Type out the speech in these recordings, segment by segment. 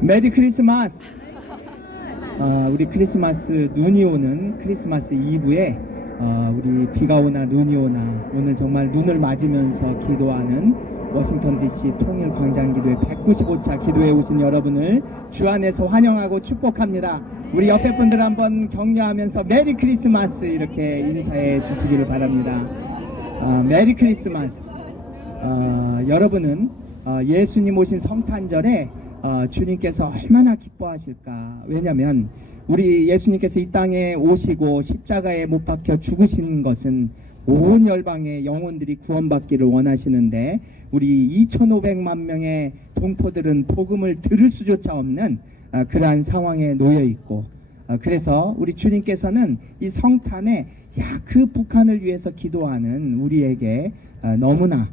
메리 크리스마스. 우리 크리스마스 눈이 오는 크리스마스 이브에 우리 비가 오나 눈이 오나 오늘 정말 눈을 맞으면서 기도하는 워싱턴 DC 통일 광장 기도회 195차 기도에 오신 여러분을 주 안에서 환영하고 축복합니다. 우리 옆에 분들 한번 격려하면서 메리 크리스마스 이렇게 인사해 주시기를 바랍니다. 메리 크리스마스. 여러분은 예수님 오신 성탄절에 주님께서 얼마나 기뻐하실까. 왜냐하면 우리 예수님께서 이 땅에 오시고 십자가에 못 박혀 죽으신 것은 온 열방의 영혼들이 구원받기를 원하시는데 우리 2,500만 명의 동포들은 복음을 들을 수조차 없는 그러한 상황에 놓여 있고, 그래서 우리 주님께서는 이 성탄에 그 북한을 위해서 기도하는 우리에게 너무나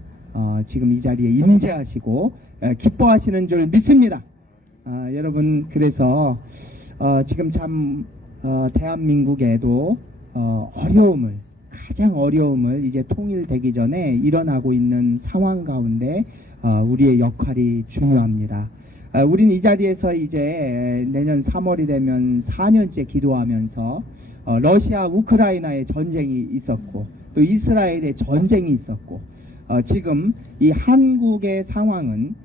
지금 이 자리에 임재하시고 기뻐하시는 줄 믿습니다. 여러분, 그래서 지금 참 대한민국에도 가장 어려움을 이제 통일되기 전에 일어나고 있는 상황 가운데 우리의 역할이 중요합니다. 우린 이 자리에서 이제 내년 3월이 되면 4년째 기도하면서 러시아 우크라이나의 전쟁이 있었고 또 이스라엘의 전쟁이 있었고 지금 이 한국의 상황은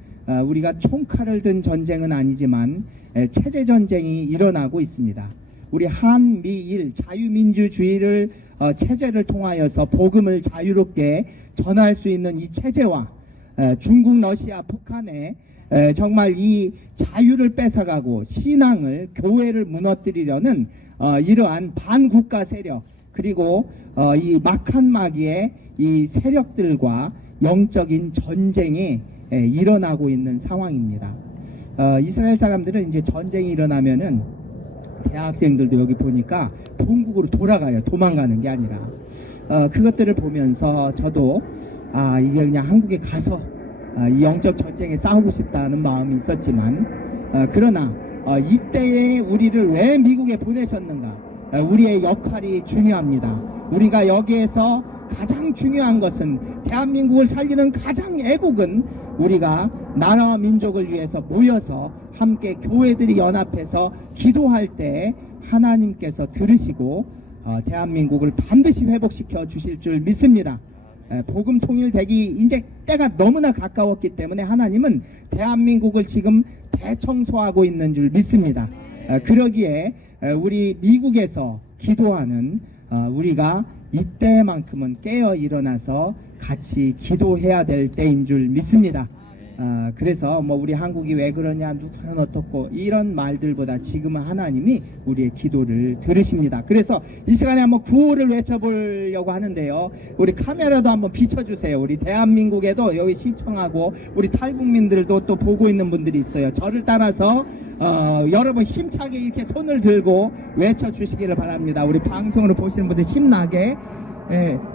우리가 총칼을 든 전쟁은 아니지만 체제 전쟁이 일어나고 있습니다. 우리 한미일 자유민주주의를 체제를 통하여서 복음을 자유롭게 전할 수 있는 이 체제와 중국, 러시아, 북한에 정말 이 자유를 뺏어가고 신앙을, 교회를 무너뜨리려는 이러한 반국가 세력, 그리고 이 막한마귀의 이 세력들과 영적인 전쟁이 일어나고 있는 상황입니다. 이스라엘 사람들은 이제 전쟁이 일어나면은 대학생들도 여기 보니까 본국으로 돌아가요. 도망가는 게 아니라. 그것들을 보면서 저도 이게 그냥 한국에 가서 이 영적 전쟁에 싸우고 싶다는 마음이 있었지만 그러나 이때에 우리를 왜 미국에 보내셨는가? 우리의 역할이 중요합니다. 우리가 여기에서 가장 중요한 것은 대한민국을 살리는 가장 애국은 우리가 나라와 민족을 위해서 모여서 함께 교회들이 연합해서 기도할 때 하나님께서 들으시고 대한민국을 반드시 회복시켜 주실 줄 믿습니다. 복음 통일되기 이제 때가 너무나 가까웠기 때문에 하나님은 대한민국을 지금 대청소하고 있는 줄 믿습니다. 그러기에 우리 미국에서 기도하는 우리가 이때만큼은 깨어 일어나서 같이 기도해야 될 때인 줄 믿습니다. 그래서 뭐 우리 한국이 왜 그러냐, 누구는 어떻고 이런 말들보다 지금은 하나님이 우리의 기도를 들으십니다. 그래서 이 시간에 한번 구호를 외쳐보려고 하는데요. 우리 카메라도 한번 비춰주세요. 우리 대한민국에도 여기 시청하고 우리 탈북민들도 또 보고 있는 분들이 있어요. 저를 따라서 여러분 힘차게 이렇게 손을 들고 외쳐주시기를 바랍니다. 우리 방송으로 보시는 분들 힘나게.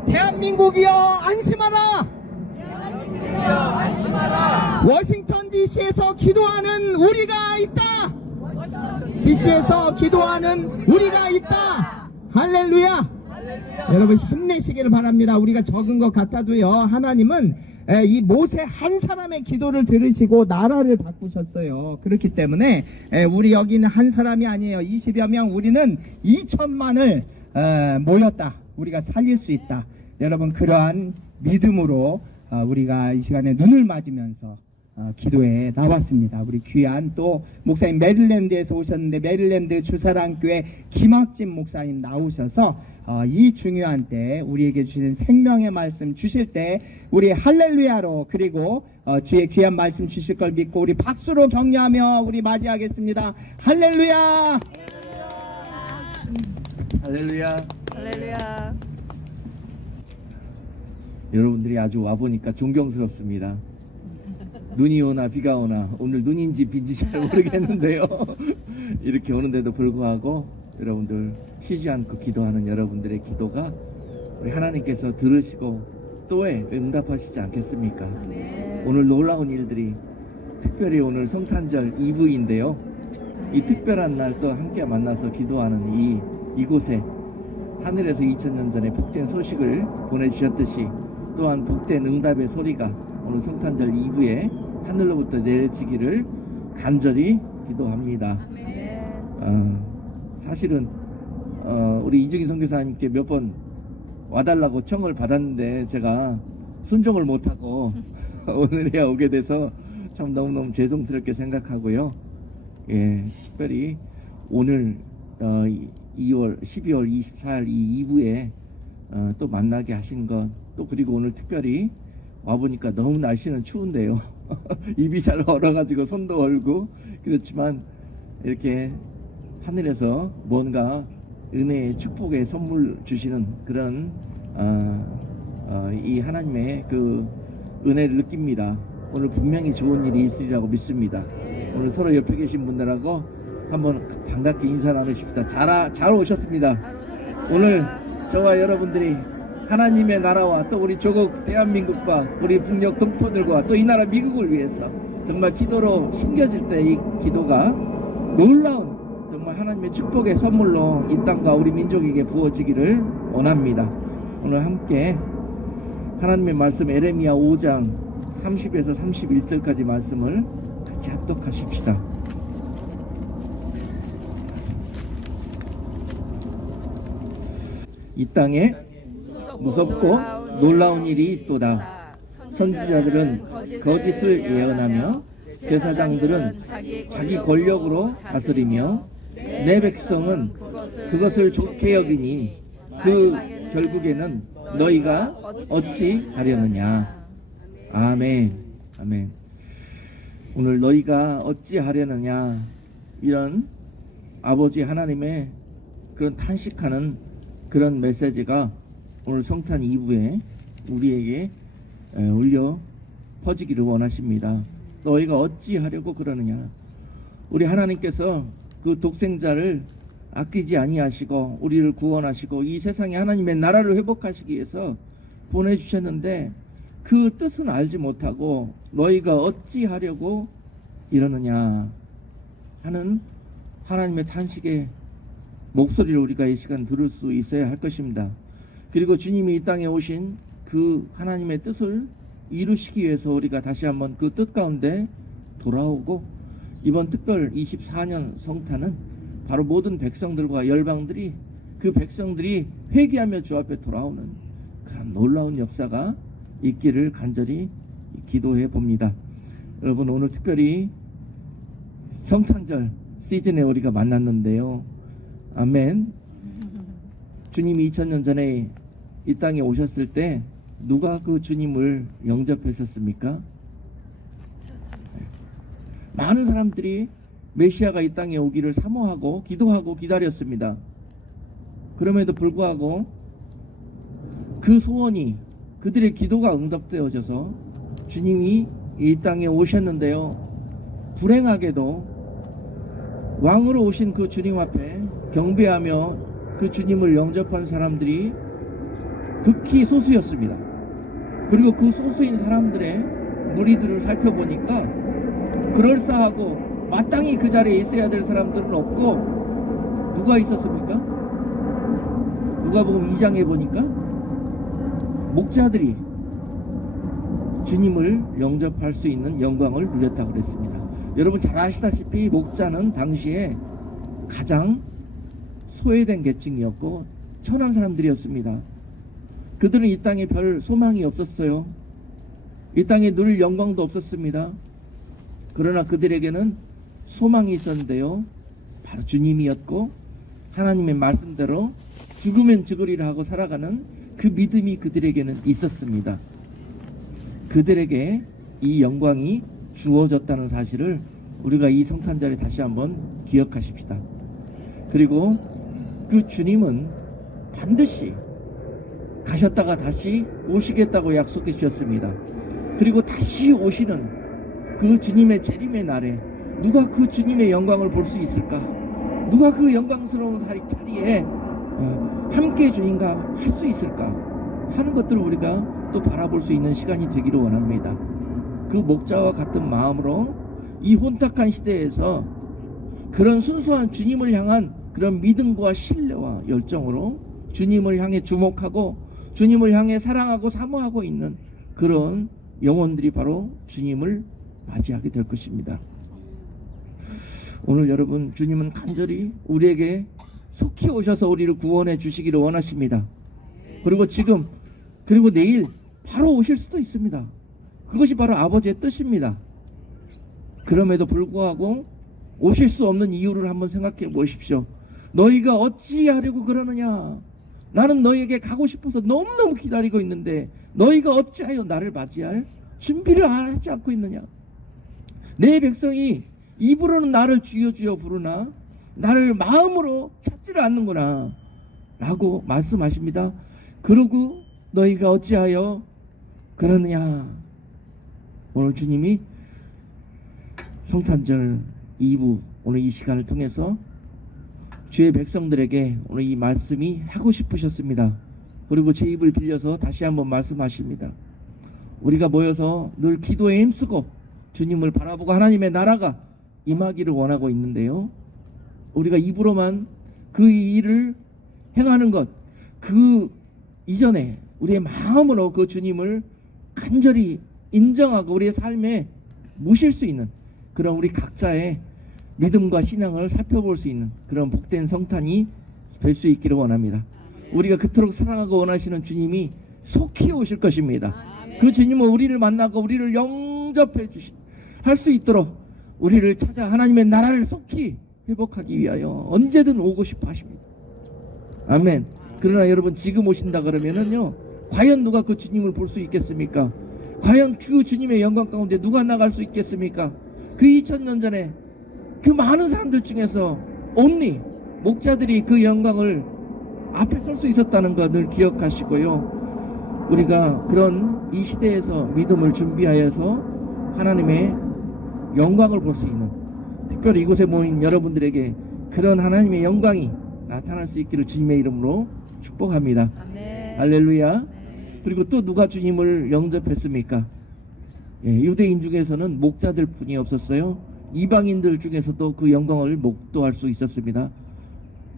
대한민국이여 안심하라! 대한민국이여 안심하라! 워싱턴 DC에서 기도하는 우리가 있다! DC에서 기도하는 우리가 있다! 할렐루야! 여러분 힘내시기를 바랍니다. 우리가 적은 것 같아도요, 하나님은 이 모세 한 사람의 기도를 들으시고 나라를 바꾸셨어요. 그렇기 때문에 우리 여기는 한 사람이 아니에요. 20여 명, 우리는 2천만을 모였다. 우리가 살릴 수 있다. 여러분, 그러한 믿음으로 우리가 이 시간에 눈을 맞으면서 기도에 나왔습니다. 우리 귀한 또 목사님 메릴랜드에서 오셨는데 메릴랜드 주사랑교회 김학진 목사님 나오셔서 이 중요한 때 우리에게 주시는 생명의 말씀 주실 때 우리 할렐루야로, 그리고 주의 귀한 말씀 주실 걸 믿고 우리 박수로 격려하며 우리 맞이하겠습니다. 할렐루야! 할렐루야. 할렐루야. 여러분들이 아주 와보니까 존경스럽습니다. 눈이 오나 비가 오나, 오늘 눈인지 비인지 잘 모르겠는데요. 이렇게 오는데도 불구하고 여러분들 쉬지 않고 기도하는 여러분들의 기도가 우리 하나님께서 들으시고 또 왜 응답하시지 않겠습니까? 오늘 놀라운 일들이, 특별히 오늘 성탄절 이브인데요, 이 특별한 날 또 함께 만나서 기도하는 이곳에 하늘에서 2000년 전에 복된 소식을 보내주셨듯이 또한 복된 응답의 소리가 오늘 성탄절 이브에 하늘로부터 내려지기를 간절히 기도합니다. 사실은 우리 이중희 선교사님께 몇 번 와달라고 청을 받았는데 제가 순종을 못하고 오늘이야 오게 돼서 참 너무너무 죄송스럽게 생각하고요. 예, 특별히 오늘 12월 24일 이 2부에 또 만나게 하신 것, 또 그리고 오늘 특별히 와보니까 너무 날씨는 추운데요. 입이 잘 얼어가지고 손도 얼고 그렇지만 이렇게 하늘에서 뭔가 은혜의 축복의 선물 주시는 그런 이 하나님의 그 은혜를 느낍니다. 오늘 분명히 좋은 일이 있으리라고 믿습니다. 오늘 서로 옆에 계신 분들하고 한번 반갑게 인사 나누십시다. 잘 오셨습니다. 오늘 저와 여러분들이 하나님의 나라와 또 우리 조국 대한민국과 우리 북녘 동포들과 또 이 나라 미국을 위해서 정말 기도로 심겨질 때 이 기도가 놀라운 정말 하나님의 축복의 선물로 이 땅과 우리 민족에게 부어지기를 원합니다. 오늘 함께 하나님의 말씀 에레미야 5장 30에서 31절까지 말씀을 같이 합독하십시다. 이 땅에 무섭고 놀라운 일이 있도다. 선지자들은 거짓을 예언하며 제사장들은 자기 권력으로 다스리며 내 백성은 그것을 좋게 여기니 그 결국에는 너희가 어찌 하려느냐. 아멘. 아멘. 오늘 너희가 어찌 하려느냐, 이런 아버지 하나님의 그런 탄식하는 그런 메시지가 오늘 성탄 2부에 우리에게 울려 퍼지기를 원하십니다. 너희가 어찌 하려고 그러느냐. 우리 하나님께서 그 독생자를 아끼지 아니하시고 우리를 구원하시고 이 세상에 하나님의 나라를 회복하시기 위해서 보내주셨는데 그 뜻은 알지 못하고 너희가 어찌 하려고 이러느냐 하는 하나님의 탄식의 목소리를 우리가 이 시간 들을 수 있어야 할 것입니다. 그리고 주님이 이 땅에 오신 그 하나님의 뜻을 이루시기 위해서 우리가 다시 한번 그 뜻 가운데 돌아오고, 이번 특별 24년 성탄은 바로 모든 백성들과 열방들이, 그 백성들이 회개하며 주 앞에 돌아오는 그런 놀라운 역사가 있기를 간절히 기도해 봅니다. 여러분, 오늘 특별히 성탄절 시즌에 우리가 만났는데요. 아멘. 주님이 2000년 전에 이 땅에 오셨을 때 누가 그 주님을 영접했었습니까? 많은 사람들이 메시아가 이 땅에 오기를 사모하고 기도하고 기다렸습니다. 그럼에도 불구하고 그 소원이, 그들의 기도가 응답되어져서 주님이 이 땅에 오셨는데요. 불행하게도 왕으로 오신 그 주님 앞에 경배하며 그 주님을 영접한 사람들이 극히 소수였습니다. 그리고 그 소수인 사람들의 무리들을 살펴보니까 그럴싸하고 마땅히 그 자리에 있어야 될 사람들은 없고, 누가 있었습니까? 누가복음 2장에 보니까 목자들이 주님을 영접할 수 있는 영광을 누렸다고 그랬습니다. 여러분 잘 아시다시피 목자는 당시에 가장 소외된 계층이었고 천한 사람들이었습니다. 그들은 이 땅에 별 소망이 없었어요. 이 땅에 누릴 영광도 없었습니다. 그러나 그들에게는 소망이 있었는데요. 바로 주님이었고, 하나님의 말씀대로 죽으면 죽으리라 하고 살아가는 그 믿음이 그들에게는 있었습니다. 그들에게 이 영광이 주어졌다는 사실을 우리가 이 성탄절에 다시 한번 기억하십시다. 그리고 그 주님은 반드시 가셨다가 다시 오시겠다고 약속해 주셨습니다. 그리고 다시 오시는 그 주님의 재림의 날에 누가 그 주님의 영광을 볼 수 있을까? 누가 그 영광스러운 자리에 함께 주님과 할 수 있을까? 하는 것들을 우리가 또 바라볼 수 있는 시간이 되기를 원합니다. 그 목자와 같은 마음으로 이 혼탁한 시대에서 그런 순수한 주님을 향한 그런 믿음과 신뢰와 열정으로 주님을 향해 주목하고 주님을 향해 사랑하고 사모하고 있는 그런 영혼들이 바로 주님을 맞이하게 될 것입니다. 오늘 여러분 주님은 간절히 우리에게 속히 오셔서 우리를 구원해 주시기를 원하십니다. 그리고 지금 그리고 내일 바로 오실 수도 있습니다. 그것이 바로 아버지의 뜻입니다. 그럼에도 불구하고 오실 수 없는 이유를 한번 생각해 보십시오. 너희가 어찌하려고 그러느냐? 나는 너희에게 가고 싶어서 너무너무 기다리고 있는데 너희가 어찌하여 나를 맞이할 준비를 하지 않고 있느냐? 내 백성이 입으로는 나를 주여 주여 부르나 나를 마음으로 찾지를 않는구나 라고 말씀하십니다. 그러고 너희가 어찌하여 그러느냐? 오늘 주님이 성탄절 2부 오늘 이 시간을 통해서 주의 백성들에게 오늘 이 말씀이 하고 싶으셨습니다. 그리고 제 입을 빌려서 다시 한번 말씀하십니다. 우리가 모여서 늘 기도에 힘쓰고 주님을 바라보고 하나님의 나라가 임하기를 원하고 있는데요, 우리가 입으로만 그 일을 행하는 것, 그 이전에 우리의 마음으로 그 주님을 간절히 인정하고 우리의 삶에 모실 수 있는 그런 우리 각자의 믿음과 신앙을 살펴볼 수 있는 그런 복된 성탄이 될 수 있기를 원합니다. 우리가 그토록 사랑하고 원하시는 주님이 속히 오실 것입니다. 그 주님은 우리를 만나고 우리를 영접해 할 수 있도록 우리를 찾아 하나님의 나라를 속히 회복하기 위하여 언제든 오고 싶어 하십니다. 아멘. 그러나 여러분 지금 오신다 그러면은요, 과연 누가 그 주님을 볼 수 있겠습니까? 과연 그 주님의 영광 가운데 누가 나갈 수 있겠습니까? 그 2000년 전에 그 많은 사람들 중에서 only 목자들이 그 영광을 앞에 설 수 있었다는 거 늘 기억하시고요. 우리가 그런 이 시대에서 믿음을 준비하여서 하나님의 영광을 볼 수 있는, 특별히 이곳에 모인 여러분들에게 그런 하나님의 영광이 나타날 수 있기를 주님의 이름으로 축복합니다. 아멘. 할렐루야. 네. 그리고 또 누가 주님을 영접했습니까? 유대인 중에서는 목자들 뿐이 없었어요. 이방인들 중에서도 그 영광을 목도할 수 있었습니다.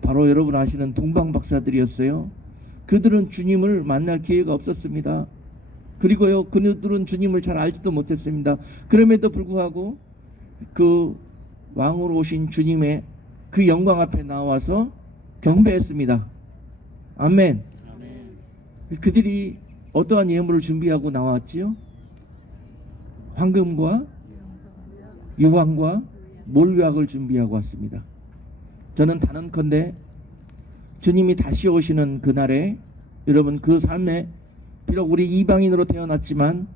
바로 여러분 아시는 동방박사들이었어요. 그들은 주님을 만날 기회가 없었습니다. 그리고요, 그들은 주님을 잘 알지도 못했습니다. 그럼에도 불구하고 그 왕으로 오신 주님의 그 영광 앞에 나와서 경배했습니다. 아멘. 그들이 어떠한 예물을 준비하고 나왔지요? 황금과 유황과 몰약을 준비하고 왔습니다. 저는 단언컨대 주님이 다시 오시는 그날에 여러분 그 삶에 비록 우리 이방인으로 태어났지만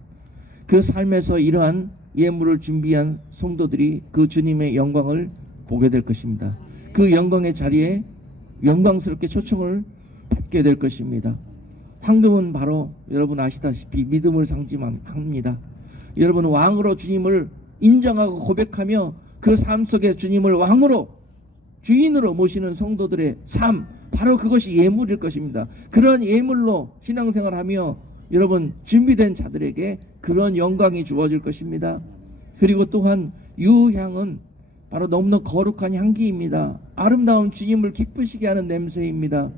그 삶에서 이러한 예물을 준비한 성도들이 그 주님의 영광을 보게 될 것입니다. 그 영광의 자리에 영광스럽게 초청을 받게 될 것입니다. 황금은 바로 여러분 아시다시피 믿음을 상징합니다. 여러분 왕으로 주님을 인정하고 고백하며 그 삶 속에 주님을 왕으로 주인으로 모시는 성도들의 삶, 바로 그것이 예물일 것입니다. 그런 예물로 신앙생활하며 여러분 준비된 자들에게 그런 영광이 주어질 것입니다. 그리고 또한 유향은 바로 너무나 거룩한 향기입니다. 아름다운 주님을 기쁘시게 하는 냄새입니다.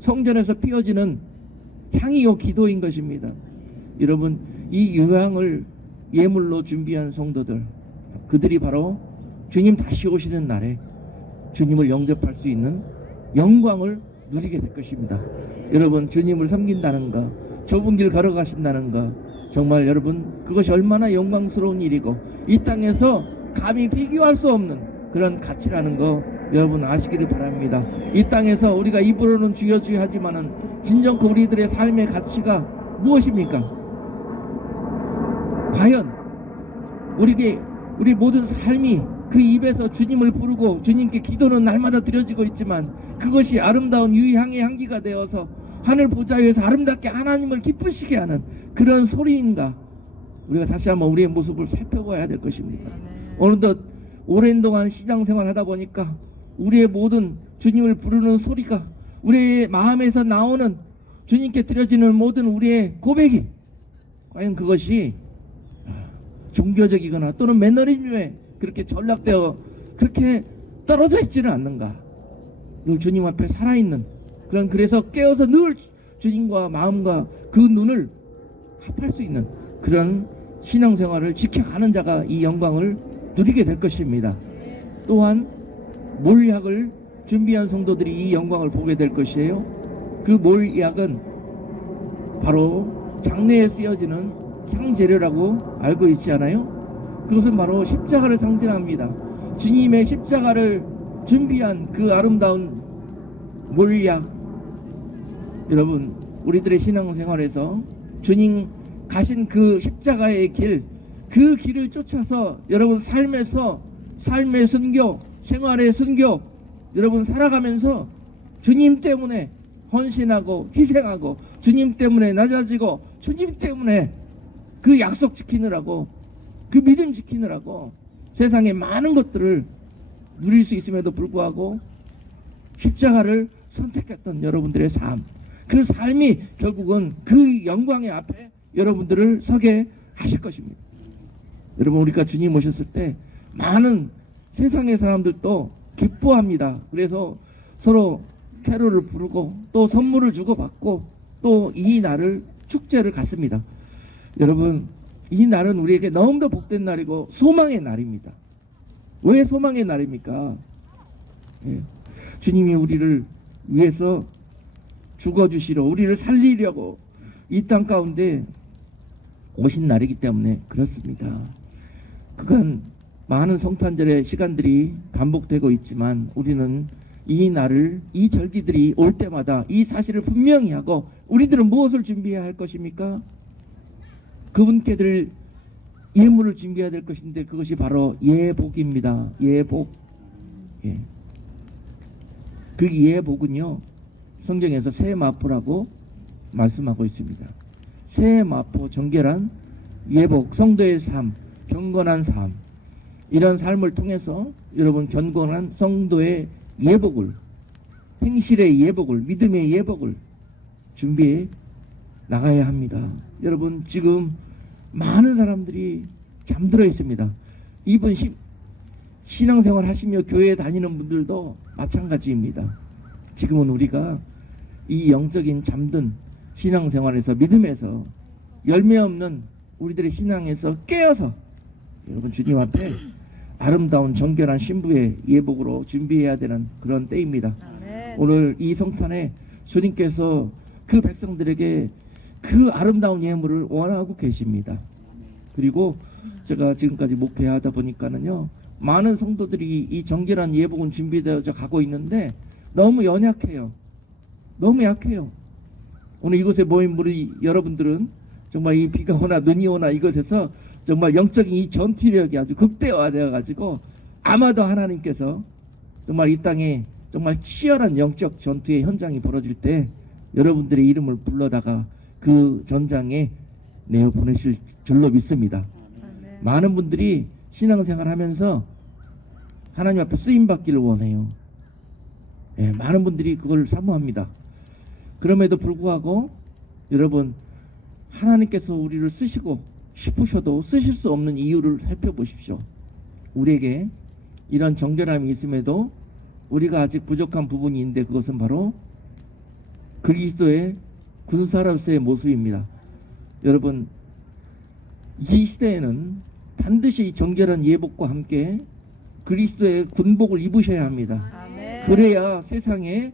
성전에서 피어지는 향이요 기도인 것입니다. 여러분 이 유향을 예물로 준비한 성도들, 그들이 바로 주님 다시 오시는 날에 주님을 영접할 수 있는 영광을 누리게 될 것입니다. 여러분 주님을 섬긴다는 것, 좁은 길 걸어가신다는 것, 정말 여러분 그것이 얼마나 영광스러운 일이고 이 땅에서 감히 비교할 수 없는 그런 가치라는 거 여러분 아시기를 바랍니다. 이 땅에서 우리가 입으로는 주여 주여 하지만은 진정 그 우리들의 삶의 가치가 무엇입니까? 과연 우리 모든 삶이 그 입에서 주님을 부르고 주님께 기도는 날마다 드려지고 있지만 그것이 아름다운 유향의 향기가 되어서 하늘 보좌 위에서 아름답게 하나님을 기쁘시게 하는 그런 소리인가? 우리가 다시 한번 우리의 모습을 살펴봐야 될 것입니다. 오늘도 오랜 동안 신앙생활 하다 보니까 우리의 모든 주님을 부르는 소리가, 우리의 마음에서 나오는 주님께 드려지는 모든 우리의 고백이 과연 그것이 종교적이거나 또는 매너리즘에 그렇게 전락되어 그렇게 떨어져 있지는 않는가? 늘 주님 앞에 살아있는 그런, 그래서 깨어서 늘 주님과 마음과 그 눈을 합할 수 있는 그런 신앙생활을 지켜가는 자가 이 영광을 누리게 될 것입니다. 또한 몰약을 준비한 성도들이 이 영광을 보게 될 것이에요. 그 몰약은 바로 장례에 쓰여지는 향재료라고 알고 있지 않아요? 그것은 바로 십자가를 상징합니다. 주님의 십자가를 준비한 그 아름다운 몰약. 여러분, 우리들의 신앙생활에서 주님 가신 그 십자가의 길, 그 길을 쫓아서 여러분 삶의 순교, 생활의 순교, 여러분 살아가면서 주님 때문에 헌신하고 희생하고 주님 때문에 낮아지고 주님 때문에 그 약속 지키느라고, 그 믿음 지키느라고 세상에 많은 것들을 누릴 수 있음에도 불구하고 십자가를 선택했던 여러분들의 삶, 그 삶이 결국은 그 영광의 앞에 여러분들을 서게 하실 것입니다. 여러분, 우리가 주님 오셨을 때 많은 세상의 사람들도 기뻐합니다. 그래서 서로 캐롤을 부르고 또 선물을 주고받고 또 이 날을 축제를 갖습니다. 여러분, 이 날은 우리에게 너무도 복된 날이고 소망의 날입니다. 왜 소망의 날입니까? 예. 주님이 우리를 위해서 죽어주시러, 우리를 살리려고 이 땅 가운데 오신 날이기 때문에 그렇습니다. 그간 많은 성탄절의 시간들이 반복되고 있지만 우리는 이 날을, 이 절기들이 올 때마다 이 사실을 분명히 하고 우리들은 무엇을 준비해야 할 것입니까? 그분께 드릴 예물을 준비해야 될 것인데 그것이 바로 예복입니다. 예복. 예. 그 예복은요, 성경에서 새 마포라고 말씀하고 있습니다. 새 마포, 정결한 예복, 성도의 삶, 경건한 삶, 이런 삶을 통해서 여러분 경건한 성도의 예복을, 행실의 예복을, 믿음의 예복을 준비해 나가야 합니다. 여러분, 지금 많은 사람들이 잠들어 있습니다. 이번 신앙생활 하시며 교회에 다니는 분들도 마찬가지입니다. 지금은 우리가 이 영적인 잠든 신앙생활에서, 믿음에서, 열매 없는 우리들의 신앙에서 깨어서 여러분 주님 앞에 아름다운 정결한 신부의 예복으로 준비해야 되는 그런 때입니다. 아멘. 오늘 이 성탄에 주님께서 그 백성들에게 그 아름다운 예물을 원하고 계십니다. 그리고 제가 지금까지 목회하다 보니까는요, 많은 성도들이 이 정결한 예복은 준비되어져 가고 있는데 너무 연약해요. 너무 약해요. 오늘 이곳에 모인 우리 여러분들은 정말 이 비가 오나 눈이 오나 이것에서 정말 영적인 이 전투력이 아주 극대화되어 가지고 아마도 하나님께서 정말 이 땅에 정말 치열한 영적 전투의 현장이 벌어질 때 여러분들의 이름을 불러다가 그 전장에 내어 보내실 줄로 믿습니다. 아멘. 많은 분들이 신앙생활 하면서 하나님 앞에 쓰임받기를 원해요. 예, 많은 분들이 그걸 사모합니다. 그럼에도 불구하고 여러분, 하나님께서 우리를 쓰시고 싶으셔도 쓰실 수 없는 이유를 살펴보십시오. 우리에게 이런 정결함이 있음에도 우리가 아직 부족한 부분이 있는데 그것은 바로 그리스도의 군사로서의 모습입니다. 여러분, 이 시대에는 반드시 정결한 예복과 함께 그리스도의 군복을 입으셔야 합니다. 아멘. 그래야 세상에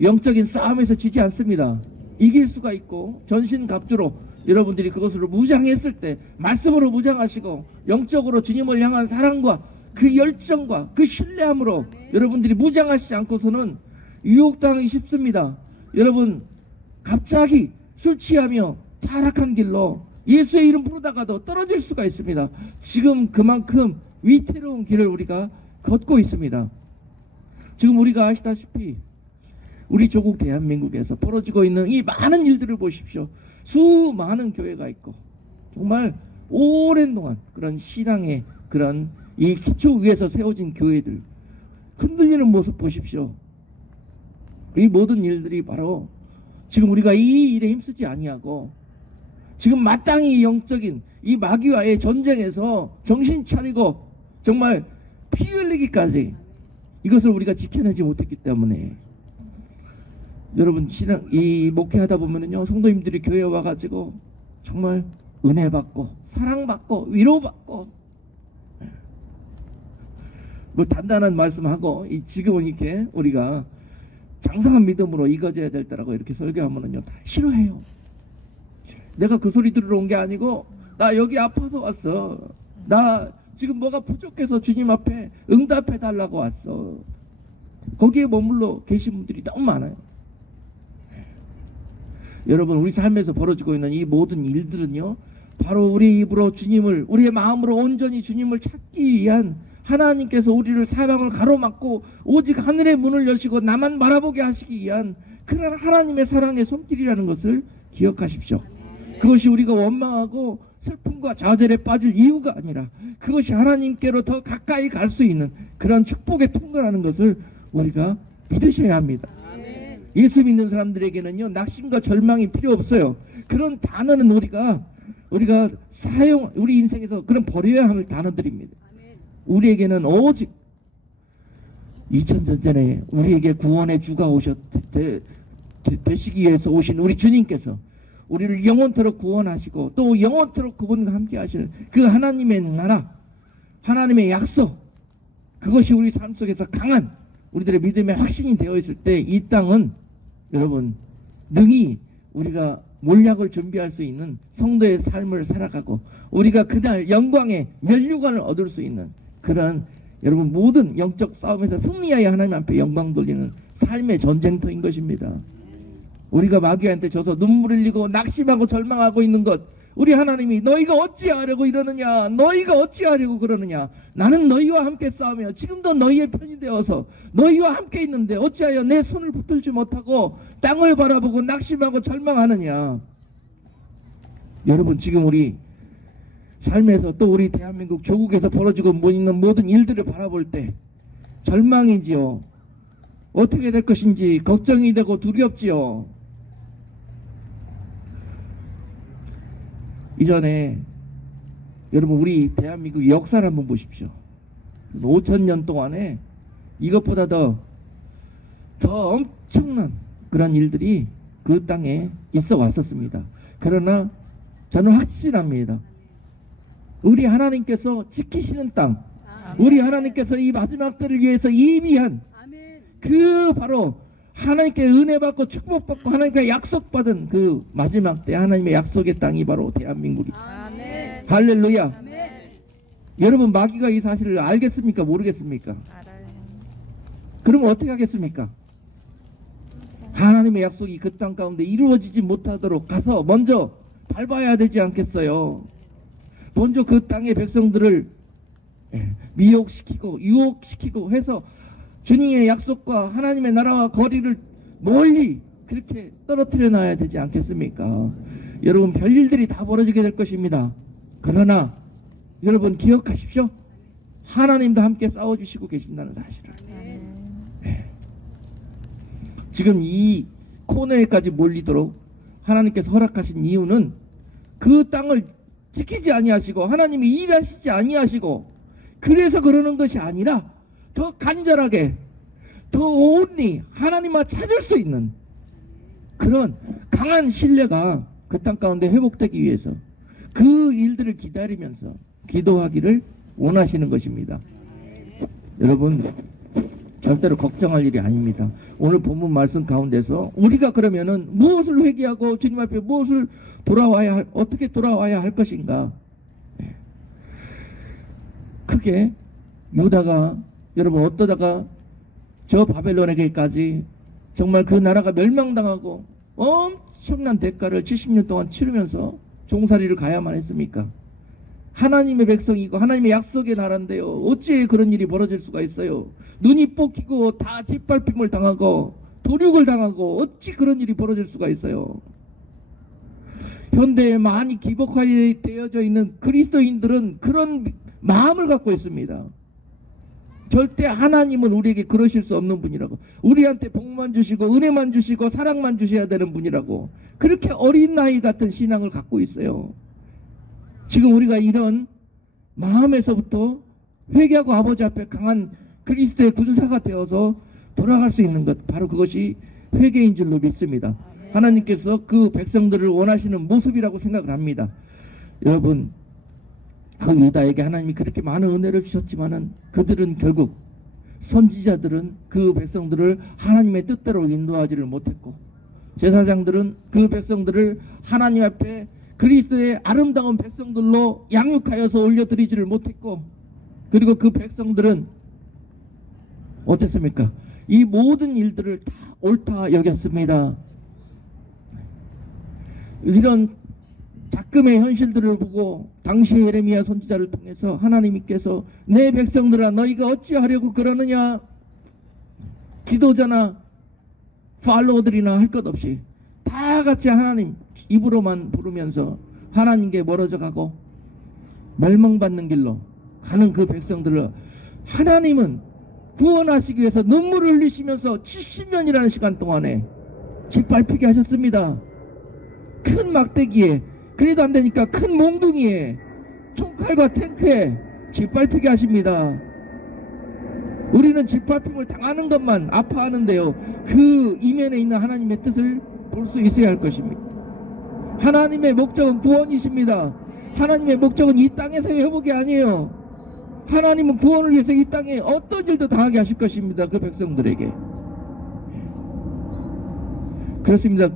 영적인 싸움에서 지지 않습니다. 이길 수가 있고 전신갑주로 여러분들이 그것을 무장했을 때 말씀으로 무장하시고 영적으로 주님을 향한 사랑과 그 열정과 그 신뢰함으로 여러분들이 무장하시지 않고서는 유혹당하기 쉽습니다. 여러분, 갑자기 술 취하며 타락한 길로 예수의 이름 부르다가도 떨어질 수가 있습니다. 지금 그만큼 위태로운 길을 우리가 걷고 있습니다. 지금 우리가 아시다시피 우리 조국 대한민국에서 벌어지고 있는 이 많은 일들을 보십시오. 수많은 교회가 있고 정말 오랜 동안 그런 신앙의 그런 이 기초 위에서 세워진 교회들 흔들리는 모습 보십시오. 이 모든 일들이 바로 지금 우리가 이 일에 힘쓰지 아니하고 지금 마땅히 영적인 이 마귀와의 전쟁에서 정신 차리고 정말 피 흘리기까지 이것을 우리가 지켜내지 못했기 때문에 여러분, 신앙 이 목회하다 보면은요, 성도님들이 교회에 와가지고 정말 은혜 받고 사랑받고 위로받고 뭐 단단한 말씀하고 지금은 이렇게 우리가 장성한 믿음으로 이거져야 될 때라고 이렇게 설교하면은요 다 싫어해요. 내가 그 소리 들으러 온 게 아니고 나 여기 아파서 왔어. 나 지금 뭐가 부족해서 주님 앞에 응답해 달라고 왔어. 거기에 머물러 계신 분들이 너무 많아요. 여러분, 우리 삶에서 벌어지고 있는 이 모든 일들은요 바로 우리 입으로 주님을, 우리의 마음으로 온전히 주님을 찾기 위한, 하나님께서 우리를 사방을 가로막고 오직 하늘의 문을 여시고 나만 바라보게 하시기 위한 그런 하나님의 사랑의 손길이라는 것을 기억하십시오. 그것이 우리가 원망하고 슬픔과 좌절에 빠질 이유가 아니라 그것이 하나님께로 더 가까이 갈 수 있는 그런 축복의 통로라는 것을 우리가 믿으셔야 합니다. 예수 믿는 사람들에게는요 낙심과 절망이 필요 없어요. 그런 단어는 우리가 우리 인생에서 그런 버려야 할 단어들입니다. 우리에게는 오직 2000년 전에 우리에게 구원의 주가 되시기 위해서 오신 우리 주님께서 우리를 영원토록 구원하시고 또 영원토록 그분과 함께 하시는 그 하나님의 나라, 하나님의 약속, 그것이 우리 삶 속에서 강한 우리들의 믿음의 확신이 되어 있을 때 이 땅은 여러분 능히 우리가 몰약을 준비할 수 있는 성도의 삶을 살아가고 우리가 그날 영광의 면류관을 얻을 수 있는 그런 여러분 모든 영적 싸움에서 승리하여 하나님 앞에 영광 돌리는 삶의 전쟁터인 것입니다. 우리가 마귀한테 져서 눈물 흘리고 낙심하고 절망하고 있는 것, 우리 하나님이 너희가 어찌하려고 이러느냐, 너희가 어찌하려고 그러느냐, 나는 너희와 함께 싸우며 지금도 너희의 편이 되어서 너희와 함께 있는데 어찌하여 내 손을 붙들지 못하고 땅을 바라보고 낙심하고 절망하느냐. 여러분, 지금 우리 삶에서 또 우리 대한민국 조국에서 벌어지고 있는 모든 일들을 바라볼 때 절망이지요. 어떻게 될 것인지 걱정이 되고 두렵지요. 이전에 여러분 우리 대한민국 역사를 한번 보십시오. 5000년 동안에 이것보다 더 엄청난 그런 일들이 그 땅에 있어 왔었습니다. 그러나 저는 확신합니다. 우리 하나님께서 지키시는 땅, 우리 하나님께서 이 마지막 때를 위해서 이미한 그 바로 하나님께 은혜 받고 축복받고 하나님께 약속받은 그 마지막 때 하나님의 약속의 땅이 바로 대한민국입니다. 아멘. 할렐루야. 아멘. 여러분, 마귀가 이 사실을 알겠습니까? 모르겠습니까? 알아요. 그러면 어떻게 하겠습니까? 하나님의 약속이 그 땅 가운데 이루어지지 못하도록 가서 먼저 밟아야 되지 않겠어요? 먼저 그 땅의 백성들을 미혹시키고 유혹시키고 해서 주님의 약속과 하나님의 나라와 거리를 멀리 그렇게 떨어뜨려 놔야 되지 않겠습니까? 여러분, 별일들이 다 벌어지게 될 것입니다. 그러나 여러분 기억하십시오. 하나님도 함께 싸워주시고 계신다는 사실을. 네. 지금 이 코너에까지 몰리도록 하나님께서 허락하신 이유는 그 땅을 지키지 아니하시고 하나님이 일하시지 아니하시고 그래서 그러는 것이 아니라 더 간절하게 더 온리 하나님만 찾을 수 있는 그런 강한 신뢰가 그 땅 가운데 회복되기 위해서 그 일들을 기다리면서 기도하기를 원하시는 것입니다. 여러분, 절대로 걱정할 일이 아닙니다. 오늘 본문 말씀 가운데서 우리가 그러면은 무엇을 회개하고 주님 앞에 무엇을 어떻게 돌아와야 할 것인가? 크게 유다가 여러분 어떠다가 저 바벨론에게까지 정말 그 나라가 멸망당하고 엄청난 대가를 70년 동안 치르면서 종살이를 가야만 했습니까? 하나님의 백성이고 하나님의 약속의 나라인데요. 어찌 그런 일이 벌어질 수가 있어요? 눈이 뽑히고 다 짓밟힘을 당하고 도륙을 당하고 어찌 그런 일이 벌어질 수가 있어요? 현대에 많이 기복화되어져 있는 그리스도인들은 그런 마음을 갖고 있습니다. 절대 하나님은 우리에게 그러실 수 없는 분이라고, 우리한테 복만 주시고 은혜만 주시고 사랑만 주셔야 되는 분이라고 그렇게 어린 나이 같은 신앙을 갖고 있어요. 지금 우리가 이런 마음에서부터 회개하고 아버지 앞에 강한 그리스도의 군사가 되어서 돌아갈 수 있는 것, 바로 그것이 회개인 줄로 믿습니다. 하나님께서 그 백성들을 원하시는 모습이라고 생각을 합니다. 여러분, 그 유다에게 하나님이 그렇게 많은 은혜를 주셨지만은 그들은 결국 선지자들은 그 백성들을 하나님의 뜻대로 인도하지를 못했고, 제사장들은 그 백성들을 하나님 앞에 그리스도의 아름다운 백성들로 양육하여서 올려드리지를 못했고, 그리고 그 백성들은 어땠습니까? 이 모든 일들을 다 옳다 여겼습니다. 이런 작금의 현실들을 보고 당시 예레미야 선지자를 통해서 하나님께서 내 백성들아 너희가 어찌하려고 그러느냐, 지도자나 팔로워들이나 할 것 없이 다 같이 하나님 입으로만 부르면서 하나님께 멀어져 가고 멸망받는 길로 가는 그 백성들을 하나님은 구원하시기 위해서 눈물을 흘리시면서 70년이라는 시간 동안에 짓밟히게 하셨습니다. 큰 막대기에, 그래도 안 되니까 큰 몽둥이에, 총칼과 탱크에 짓밟히게 하십니다. 우리는 짓밟힘을 당하는 것만 아파하는데요, 그 이면에 있는 하나님의 뜻을 볼 수 있어야 할 것입니다. 하나님의 목적은 구원이십니다. 하나님의 목적은 이 땅에서의 회복이 아니에요. 하나님은 구원을 위해서 이 땅에 어떤 일도 당하게 하실 것입니다. 그 백성들에게. 그렇습니다.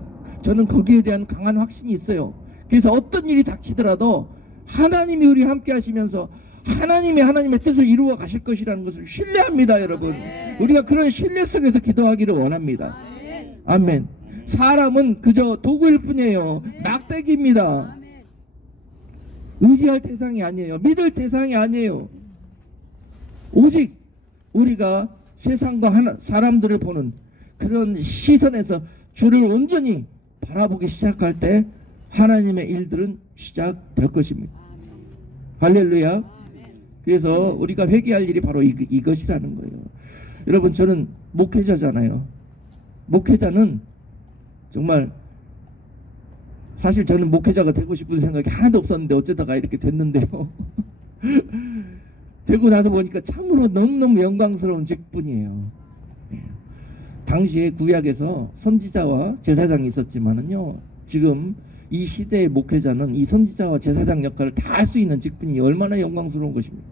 저는 거기에 대한 강한 확신이 있어요. 그래서 어떤 일이 닥치더라도 하나님이 우리 함께 하시면서 하나님의 뜻을 이루어 가실 것이라는 것을 신뢰합니다, 여러분. 우리가 그런 신뢰 속에서 기도하기를 원합니다. 아멘. 사람은 그저 도구일 뿐이에요. 막대기입니다. 의지할 대상이 아니에요. 믿을 대상이 아니에요. 오직 우리가 세상과 사람들을 보는 그런 시선에서 주를 온전히 바라보기 시작할 때 하나님의 일들은 시작될 것입니다. 할렐루야. 그래서 우리가 회개할 일이 바로 이것이라는 거예요. 여러분, 저는 목회자잖아요. 목회자는 정말, 사실 저는 목회자가 되고 싶은 생각이 하나도 없었는데 어쩌다가 이렇게 됐는데요. 되고 나서 보니까 참으로 너무너무 영광스러운 직분이에요. 당시에 구약에서 선지자와 제사장이 있었지만은요, 지금 이 시대의 목회자는 이 선지자와 제사장 역할을 다 할 수 있는 직분이 얼마나 영광스러운 것입니까?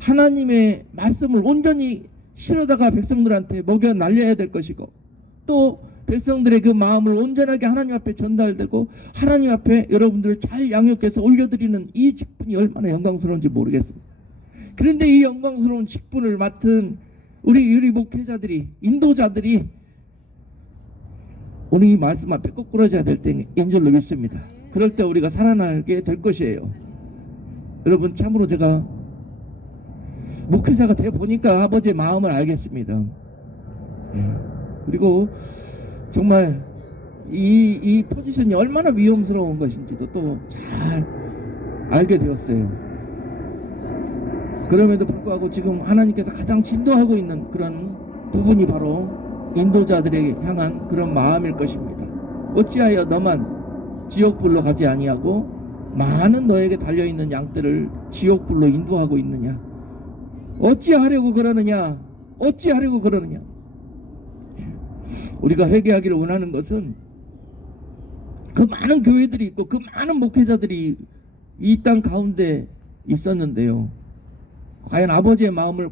하나님의 말씀을 온전히 실어다가 백성들한테 먹여 날려야 될 것이고, 또 백성들의 그 마음을 온전하게 하나님 앞에 전달되고 하나님 앞에 여러분들을 잘 양육해서 올려드리는 이 직분이 얼마나 영광스러운지 모르겠습니다. 그런데 이 영광스러운 직분을 맡은 우리 목회자들이, 인도자들이 오늘 이 말씀 앞에 거꾸러져야 될 때인 줄로 믿습니다. 그럴 때 우리가 살아나게 될 것이에요. 여러분, 참으로 제가 목회자가 돼 보니까 아버지의 마음을 알겠습니다. 그리고 정말 이 포지션이 얼마나 위험스러운 것인지도 또 잘 알게 되었어요. 그럼에도 불구하고 지금 하나님께서 가장 진도하고 있는 그런 부분이 바로 인도자들에게 향한 그런 마음일 것입니다. 어찌하여 너만 지옥불로 가지 아니하고 많은 너에게 달려있는 양떼를 지옥불로 인도하고 있느냐? 어찌하려고 그러느냐? 어찌하려고 그러느냐? 우리가 회개하기를 원하는 것은 그 많은 교회들이 있고 그 많은 목회자들이 이 땅 가운데 있었는데요, 과연 아버지의 마음을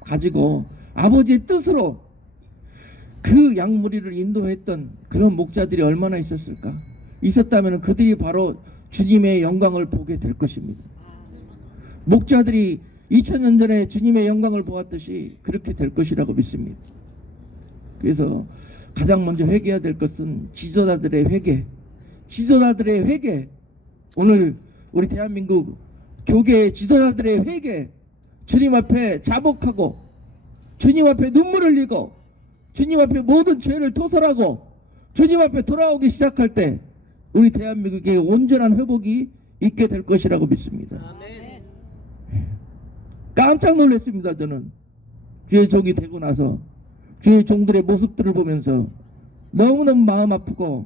가지고 아버지의 뜻으로 그 양무리를 인도했던 그런 목자들이 얼마나 있었을까? 있었다면 그들이 바로 주님의 영광을 보게 될 것입니다. 목자들이 2000년 전에 주님의 영광을 보았듯이 그렇게 될 것이라고 믿습니다. 그래서 가장 먼저 회개해야 될 것은 지도자들의 회개. 지도자들의 회개. 오늘 우리 대한민국 교계의 지도자들의 회개. 주님 앞에 자복하고 주님 앞에 눈물을 흘리고 주님 앞에 모든 죄를 토설하고 주님 앞에 돌아오기 시작할 때 우리 대한민국의 온전한 회복이 있게 될 것이라고 믿습니다. 아멘. 깜짝 놀랐습니다. 저는 주의 종이 되고 나서 주의 종들의 모습들을 보면서 너무너무 마음 아프고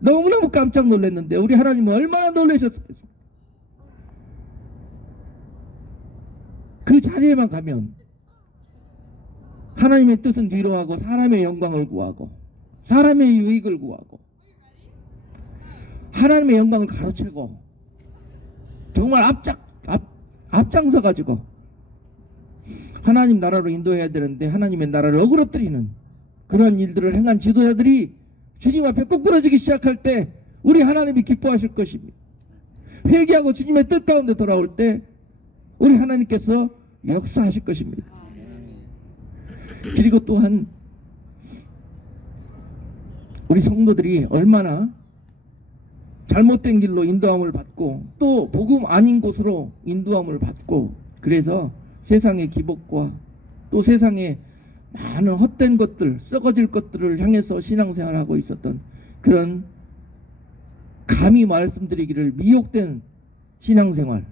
너무너무 깜짝 놀랐는데 우리 하나님은 얼마나 놀라셨겠습니까? 그 자리에만 가면 하나님의 뜻은 뒤로하고 사람의 영광을 구하고 사람의 유익을 구하고 하나님의 영광을 가로채고 정말 앞장서 가지고 하나님 나라로 인도해야 되는데 하나님의 나라를 어그러뜨리는 그런 일들을 행한 지도자들이 주님 앞에 ቁ꾸러지기 시작할 때 우리 하나님이 기뻐하실 것입니다. 회개하고 주님의 뜻 가운데 돌아올 때 우리 하나님께서 역사하실 것입니다. 그리고 또한 우리 성도들이 얼마나 잘못된 길로 인도함을 받고 또 복음 아닌 곳으로 인도함을 받고 그래서 세상의 기복과 또 세상의 많은 헛된 것들, 썩어질 것들을 향해서 신앙생활하고 있었던 그런 감히 말씀드리기를 미혹된 신앙생활,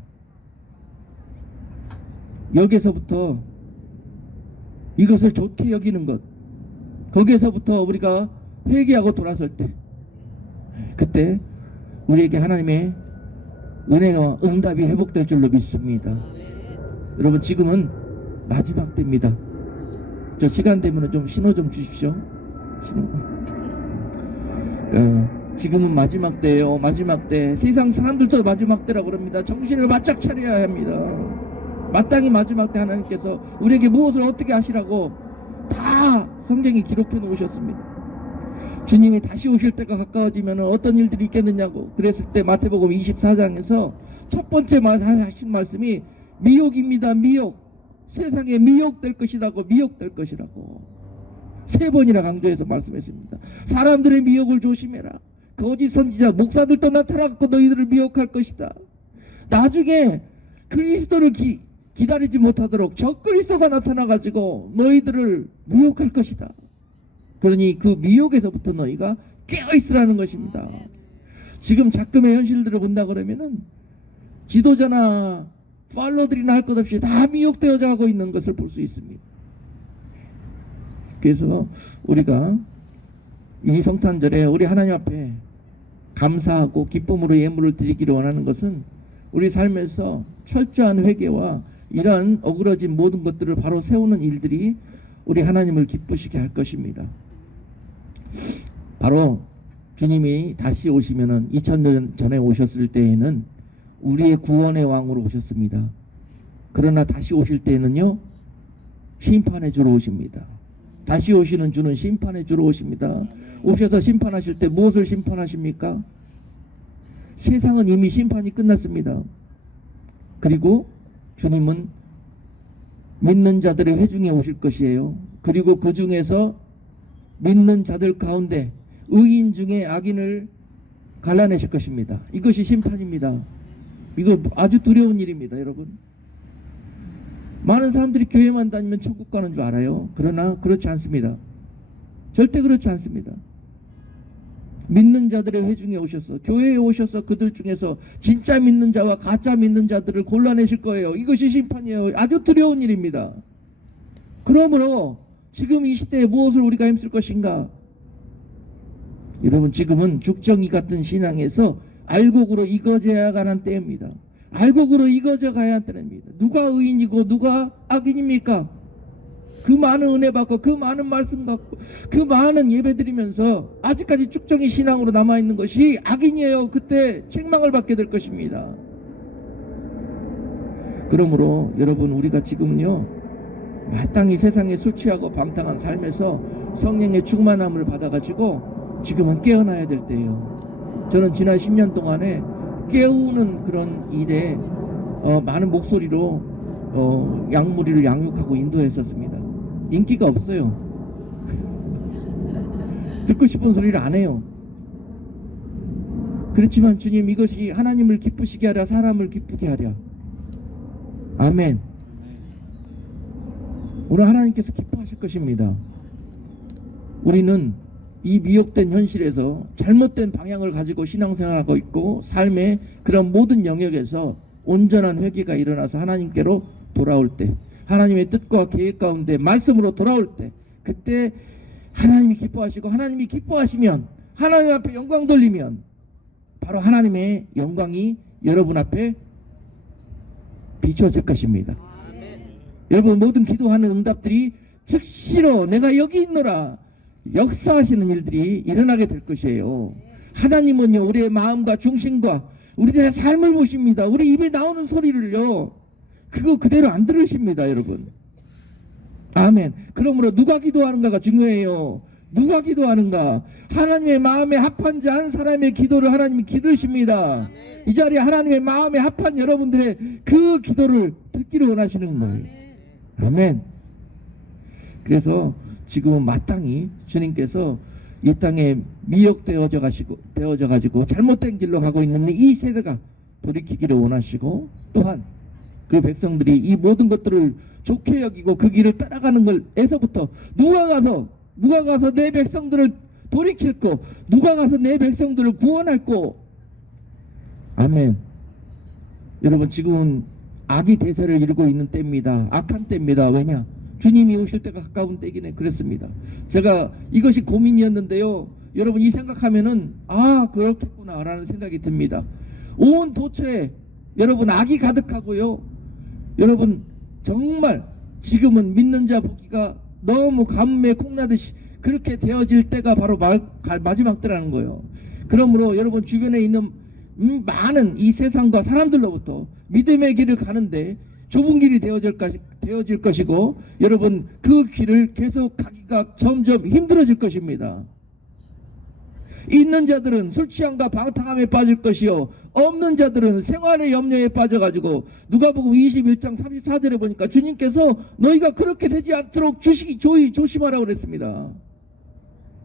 여기서부터 이것을 좋게 여기는 것, 거기에서부터 우리가 회개하고 돌아설 때 그때 우리에게 하나님의 은혜와 응답이 회복될 줄로 믿습니다. 여러분 지금은 마지막 때입니다. 저 시간 되면 좀 신호 좀 주십시오. 신호. 지금은 마지막 때예요. 마지막 때. 세상 사람들도 마지막 때라고 그럽니다. 정신을 바짝 차려야 합니다. 마땅히 마지막 때 하나님께서 우리에게 무엇을 어떻게 하시라고 다 성경이 기록해 놓으셨습니다. 주님이 다시 오실 때가 가까워지면 어떤 일들이 있겠느냐고 그랬을 때 마태복음 24장에서 첫 번째 하신 말씀이 미혹입니다. 미혹. 세상에 미혹될 것이라고, 미혹될 것이라고 3번이나 강조해서 말씀했습니다. 사람들의 미혹을 조심해라. 거짓 선지자 목사들도 나타나고 너희들을 미혹할 것이다. 나중에 그리스도를 기다리지 못하도록 적그리스도가 나타나가지고 너희들을 미혹할 것이다. 그러니 그 미혹에서부터 너희가 깨어있으라는 것입니다. 지금 작금의 현실들을 본다 그러면은 지도자나 팔로들이나 할 것 없이 다 미혹되어져 가고 있는 것을 볼 수 있습니다. 그래서 우리가 이 성탄절에 우리 하나님 앞에 감사하고 기쁨으로 예물을 드리기를 원하는 것은 우리 삶에서 철저한 회개와 이러한 어그러진 모든 것들을 바로 세우는 일들이 우리 하나님을 기쁘시게 할 것입니다. 바로 주님이 다시 오시면은 2000년 전에 오셨을 때에는 우리의 구원의 왕으로 오셨습니다. 그러나 다시 오실 때에는요 심판의 주로 오십니다. 다시 오시는 주는 심판의 주로 오십니다. 오셔서 심판하실 때 무엇을 심판하십니까? 세상은 이미 심판이 끝났습니다. 그리고 주님은 믿는 자들의 회중에 오실 것이에요. 그리고 그 중에서 믿는 자들 가운데 의인 중에 악인을 갈라내실 것입니다. 이것이 심판입니다. 이거 아주 두려운 일입니다, 여러분. 많은 사람들이 교회만 다니면 천국 가는 줄 알아요. 그러나 그렇지 않습니다. 절대 그렇지 않습니다. 믿는 자들의 회중에 오셔서 교회에 오셔서 그들 중에서 진짜 믿는 자와 가짜 믿는 자들을 골라내실 거예요. 이것이 심판이에요. 아주 두려운 일입니다. 그러므로 지금 이 시대에 무엇을 우리가 힘쓸 것인가? 여러분 지금은 죽정이 같은 신앙에서 알곡으로 익어져야 가는 때입니다. 알곡으로 익어져 가야 하는 때입니다. 누가 의인이고 누가 악인입니까? 그 많은 은혜 받고 그 많은 말씀 받고 그 많은 예배 드리면서 아직까지 죽정이 신앙으로 남아있는 것이 악인이에요. 그때 책망을 받게 될 것입니다. 그러므로 여러분 우리가 지금은요 마땅히 세상에 술 취하고 방탕한 삶에서 성령의 충만함을 받아가지고 지금은 깨어나야 될 때예요. 저는 지난 10년 동안에 깨우는 그런 일에 많은 목소리로 양무리를 양육하고 인도했었습니다. 인기가 없어요. 듣고 싶은 소리를 안 해요. 그렇지만 주님 이것이 하나님을 기쁘시게 하랴 사람을 기쁘게 하랴. 아멘. 오늘 하나님께서 기뻐하실 것입니다. 우리는 이 미혹된 현실에서 잘못된 방향을 가지고 신앙생활하고 있고 삶의 그런 모든 영역에서 온전한 회개가 일어나서 하나님께로 돌아올 때 하나님의 뜻과 계획 가운데 말씀으로 돌아올 때 그때 하나님이 기뻐하시고 하나님이 기뻐하시면 하나님 앞에 영광 돌리면 바로 하나님의 영광이 여러분 앞에 비춰질 것입니다. 여러분 모든 기도하는 응답들이 즉시로 내가 여기 있노라 역사하시는 일들이 일어나게 될 것이에요. 하나님은요 우리의 마음과 중심과 우리들의 삶을 보십니다. 우리 입에 나오는 소리를요, 그거 그대로 안 들으십니다, 여러분. 아멘. 그러므로 누가 기도하는가가 중요해요. 누가 기도하는가? 하나님의 마음에 합한 자 한 사람의 기도를 하나님이 기도하십니다. 이 자리에 하나님의 마음에 합한 여러분들의 그 기도를 듣기를 원하시는 거예요. 아멘. 그래서 지금은 마땅히 주님께서 이 땅에 미혹되어져 가지고 잘못된 길로 가고 있는 이 세대가 돌이키기를 원하시고, 또한 그 백성들이 이 모든 것들을 좋게 여기고 그 길을 따라가는 것에서부터 누가 가서 내 백성들을 돌이킬고, 누가 가서 내 백성들을 구원할고. 아멘. 여러분, 지금은 악이 대세를 이루고 있는 때입니다. 악한 때입니다. 왜냐? 주님이 오실 때가 가까운 때이긴 해. 그랬습니다. 제가 이것이 고민이었는데요, 여러분, 이 생각하면은 그렇겠구나 라는 생각이 듭니다. 온 도처에 여러분 악이 가득하고요, 여러분 정말 지금은 믿는 자 보기가 너무 가뭄에 콩나듯이 그렇게 되어질 때가 바로 마지막 때라는 거예요. 그러므로 여러분 주변에 있는 많은 이 세상과 사람들로부터 믿음의 길을 가는데 좁은 길이 되어질 것이고, 여러분 그 길을 계속 가기가 점점 힘들어질 것입니다. 있는 자들은 술 취함과 방탕함에 빠질 것이요, 없는 자들은 생활의 염려에 빠져가지고, 누가복음 21장 34절에 보니까 주님께서 너희가 그렇게 되지 않도록 조심하라고 그랬습니다.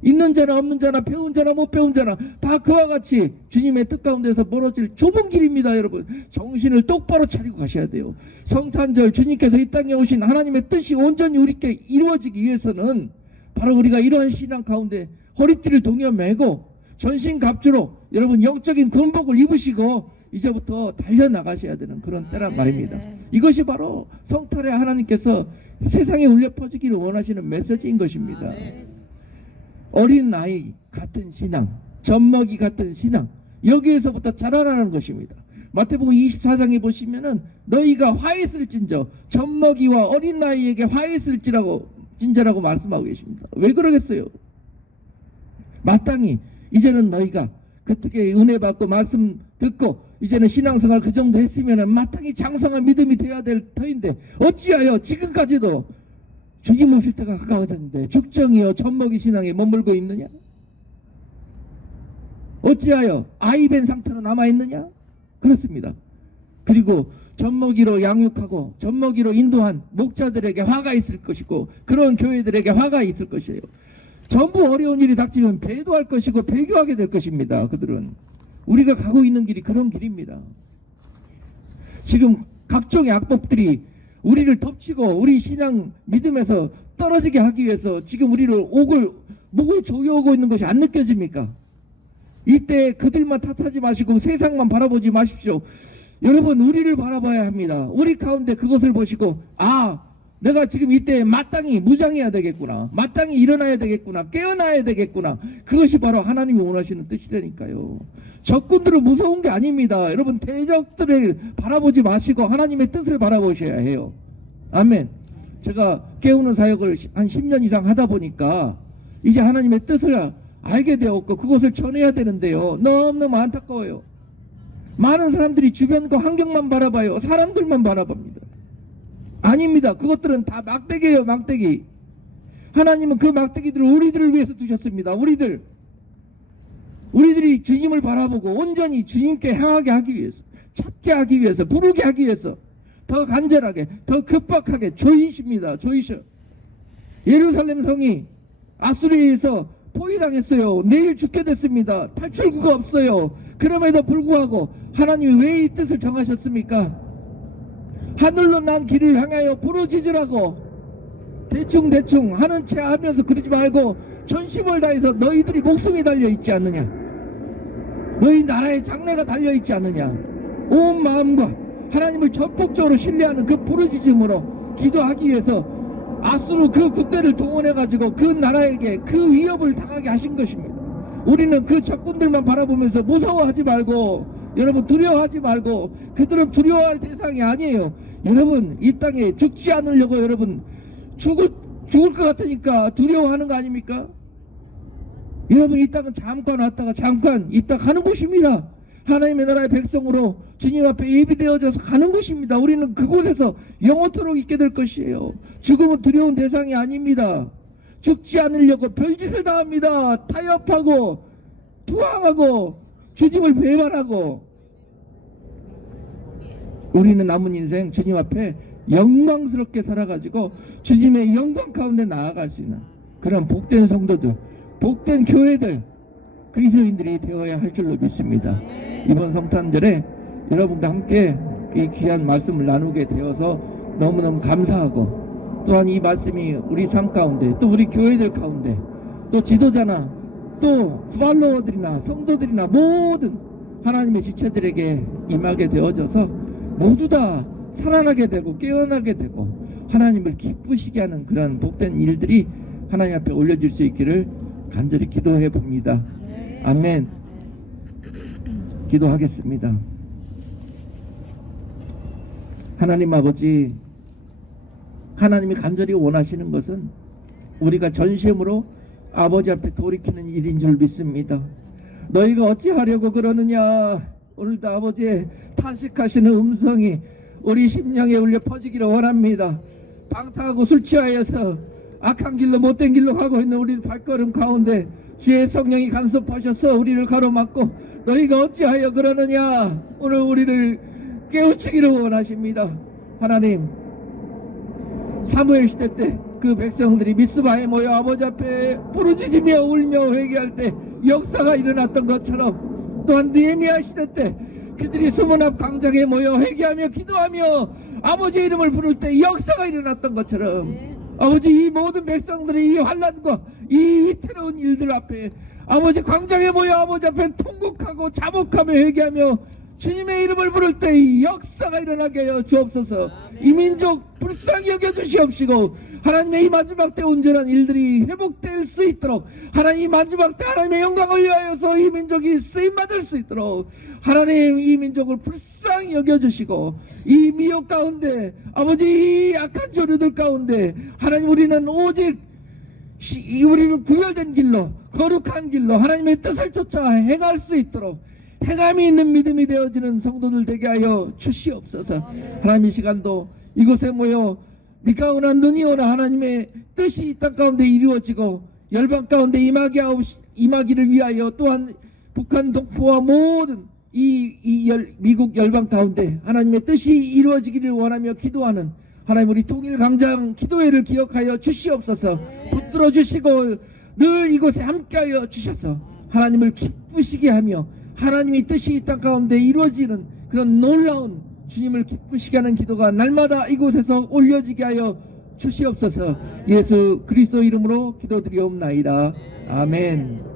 있는 자나 없는 자나 배운 자나 못 배운 자나 다 그와 같이 주님의 뜻 가운데서 멀어질 좁은 길입니다. 여러분 정신을 똑바로 차리고 가셔야 돼요. 성탄절 주님께서 이 땅에 오신 하나님의 뜻이 온전히 우리께 이루어지기 위해서는 바로 우리가 이러한 신앙 가운데 허리띠를 동여 매고 전신갑주로 여러분 영적인 군복을 입으시고 이제부터 달려나가셔야 되는 그런 때란 말입니다. 이것이 바로 성탄에 하나님께서 세상에 울려 퍼지기를 원하시는 메시지인 것입니다. 어린 아이 같은 신앙, 젖먹이 같은 신앙, 여기에서부터 자라나는 것입니다. 마태복음 24장에 보시면은 너희가 화했을진저, 젖먹이와 어린 아이에게 화했을진저라고 말씀하고 계십니다. 왜 그러겠어요? 마땅히 이제는 너희가 그떻게 은혜 받고 말씀 듣고 이제는 신앙생활 그 정도 했으면은 마땅히 장성한 믿음이 되어야 될 터인데, 어찌하여 지금까지도 주님 오실 때가 가까워졌는데 죽정이여 젖먹이 신앙에 머물고 있느냐? 어찌하여 아이 된 상태로 남아있느냐? 그렇습니다. 그리고 젖먹이로 양육하고 젖먹이로 인도한 목자들에게 화가 있을 것이고, 그런 교회들에게 화가 있을 것이에요. 전부 어려운 일이 닥치면 배도할 것이고 배교하게 될 것입니다. 그들은 우리가 가고 있는 길이 그런 길입니다. 지금 각종의 악법들이 우리를 덮치고 우리 신앙 믿음에서 떨어지게 하기 위해서 지금 우리를 목을 조여오고 있는 것이 안 느껴집니까? 이때 그들만 탓하지 마시고 세상만 바라보지 마십시오. 여러분 우리를 바라봐야 합니다. 우리 가운데 그것을 보시고 내가 지금 이때 마땅히 무장해야 되겠구나, 마땅히 일어나야 되겠구나, 깨어나야 되겠구나. 그것이 바로 하나님이 원하시는 뜻이라니까요. 적군들은 무서운 게 아닙니다. 여러분 대적들을 바라보지 마시고 하나님의 뜻을 바라보셔야 해요. 아멘. 제가 깨우는 사역을 한 10년 이상 하다 보니까 이제 하나님의 뜻을 알게 되었고 그것을 전해야 되는데요, 너무너무 안타까워요. 많은 사람들이 주변과 환경만 바라봐요. 사람들만 바라봅니다. 아닙니다. 그것들은 다 막대기예요. 막대기. 하나님은 그 막대기들을 우리들을 위해서 두셨습니다. 우리들이 주님을 바라보고 온전히 주님께 향하게 하기 위해서, 찾게 하기 위해서, 부르게 하기 위해서 더 간절하게, 더 급박하게 조이십니다. 조이셔. 예루살렘 성이 아수리에서 포위당했어요. 내일 죽게 됐습니다. 탈출구가 없어요. 그럼에도 불구하고 하나님이 왜 이 뜻을 정하셨습니까? 하늘로 난 길을 향하여 부르짖으라고 대충 하는 체 하면서 그러지 말고 전심을 다해서 너희들이 목숨이 달려있지 않느냐, 너희 나라의 장래가 달려있지 않느냐, 온 마음과 하나님을 전폭적으로 신뢰하는 그 부르짖음으로 기도하기 위해서 아수르 그 군대를 동원해가지고 그 나라에게 그 위협을 당하게 하신 것입니다. 우리는 그 적군들만 바라보면서 무서워하지 말고, 여러분 두려워하지 말고, 그들은 두려워할 대상이 아니에요. 여러분 이 땅에 죽지 않으려고 여러분 죽을 것 같으니까 두려워하는 거 아닙니까? 여러분 이 땅은 잠깐 왔다가 잠깐 있다 가는 곳입니다. 하나님의 나라의 백성으로 주님 앞에 예비되어져서 가는 것입니다. 우리는 그곳에서 영원토록 있게 될 것이에요. 죽음은 두려운 대상이 아닙니다. 죽지 않으려고 별짓을 다합니다. 타협하고 투항하고 주님을 배반하고, 우리는 남은 인생 주님 앞에 영광스럽게 살아가지고 주님의 영광 가운데 나아갈 수 있는 그런 복된 성도들, 복된 교회들, 그리스도인들이 되어야 할 줄로 믿습니다. 이번 성탄절에 여러분과 함께 이 귀한 말씀을 나누게 되어서 너무너무 감사하고, 또한 이 말씀이 우리 삶 가운데, 또 우리 교회들 가운데, 또 지도자나 또 팔로워들이나 성도들이나 모든 하나님의 지체들에게 임하게 되어져서 모두 다 살아나게 되고 깨어나게 되고 하나님을 기쁘시게 하는 그런 복된 일들이 하나님 앞에 올려질 수 있기를 간절히 기도해 봅니다. 아멘. 기도하겠습니다. 하나님 아버지, 하나님이 간절히 원하시는 것은 우리가 전심으로 아버지 앞에 돌이키는 일인 줄 믿습니다. 너희가 어찌하려고 그러느냐. 오늘도 아버지의 탄식하시는 음성이 우리 심령에 울려 퍼지기를 원합니다. 방탕하고 술 취하여서 악한 길로 못된 길로 가고 있는 우리 발걸음 가운데 주의 성령이 간섭하셔서 우리를 가로막고 너희가 어찌하여 그러느냐. 오늘 우리를 깨우치기를 원하십니다. 하나님, 사무엘 시대 때 그 백성들이 미스바에 모여 아버지 앞에 부르짖으며 울며 회개할 때 역사가 일어났던 것처럼, 또한 느헤미야 시대 때 그들이 수문 앞 광장에 모여 회개하며 기도하며 아버지의 이름을 부를 때 역사가 일어났던 것처럼, 아버지 이 모든 백성들이 이 환난과 이 위태로운 일들 앞에 아버지 광장에 모여 아버지 앞에 통곡하고 자복하며 회개하며 주님의 이름을 부를 때 역사가 일어나게 하여 주옵소서. 이 민족 불쌍히 여겨주시옵시고 하나님의 이 마지막 때 온전한 일들이 회복될 수 있도록, 하나님 이 마지막 때 하나님의 영광을 위하여서 이 민족이 쓰임받을 수 있도록 하나님 이 민족을 불쌍히 여겨주시고, 이 미혹 가운데 아버지 이 악한 조류들 가운데 하나님 우리는 오직 우리는 구별된 길로 거룩한 길로 하나님의 뜻을 쫓아 행할 수 있도록 행함이 있는 믿음이 되어지는 성도들 되게 하여 주시옵소서. 하나님 이 시간도 이곳에 모여 비가 오나 눈이 오나 하나님의 뜻이 이 땅 가운데 이루어지고 열방 가운데 임하기를 위하여, 또한 북한 동포와 모든 미국 열방 가운데 하나님의 뜻이 이루어지기를 원하며 기도하는 하나님 우리 통일 강장 기도회를 기억하여 주시옵소서. 붙들어 주시고 늘 이곳에 함께하여 주셔서 하나님을 기쁘시게 하며 하나님의 뜻이 이 땅 가운데 이루어지는 그런 놀라운 주님을 기쁘시게 하는 기도가 날마다 이곳에서 올려지게 하여 주시옵소서. 예수 그리스도 이름으로 기도드리옵나이다. 아멘.